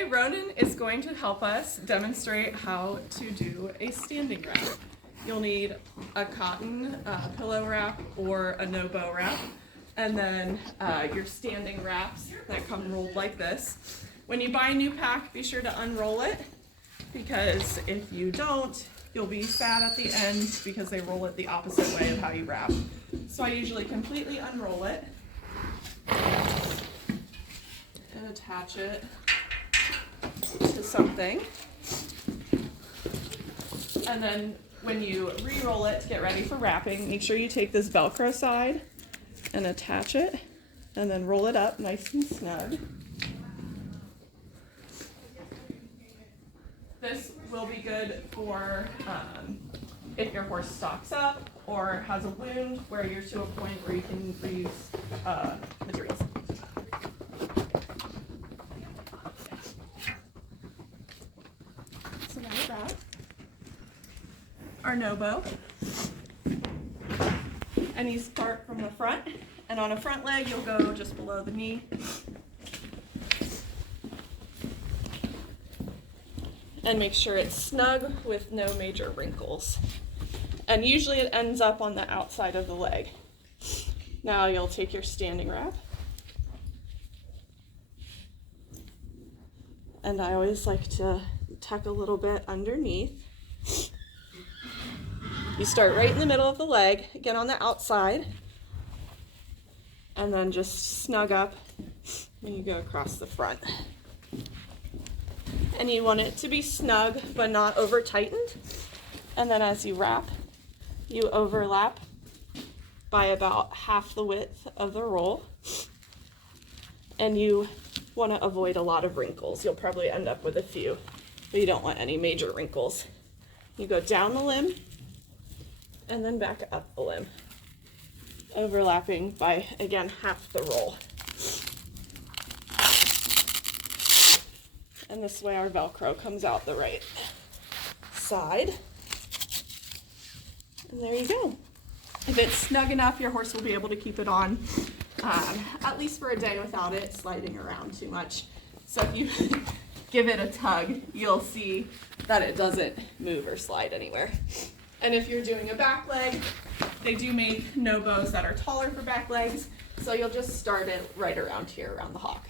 Today, Ronin is going to help us demonstrate how to do a standing wrap. You'll need a cotton pillow wrap or a no-bow wrap, and then your standing wraps that come rolled like this. When you buy a new pack, be sure to unroll it, because if you don't, you'll be sad at the end because they roll it the opposite way of how you wrap. So I usually completely unroll it and attach it to something. And then when you re-roll it to get ready for wrapping, make sure you take this Velcro side and attach it, and then roll it up nice and snug. This will be good for if your horse stocks up or has a wound where you're to a point where you can reuse materials. So now with that, our no-bow. And you start from the front, and on a front leg you'll go just below the knee. And make sure it's snug with no major wrinkles. And usually it ends up on the outside of the leg. Now you'll take your standing wrap. And I always like to tuck a little bit underneath. You start right in the middle of the leg, again on the outside, and then just snug up when you go across the front. And you want it to be snug but not over tightened. And then as you wrap, you overlap by about half the width of the roll. And you want to avoid a lot of wrinkles. You'll probably end up with a few, but you don't want any major wrinkles. You go down the limb and then back up the limb, overlapping by, again, half the roll. And this way our Velcro comes out the right side. And there you go. If it's snug enough, your horse will be able to keep it on at least for a day without it sliding around too much. So if you give it a tug, you'll see that it doesn't move or slide anywhere. And if you're doing a back leg, they do make no bows that are taller for back legs, so you'll just start it right around here, around the hock.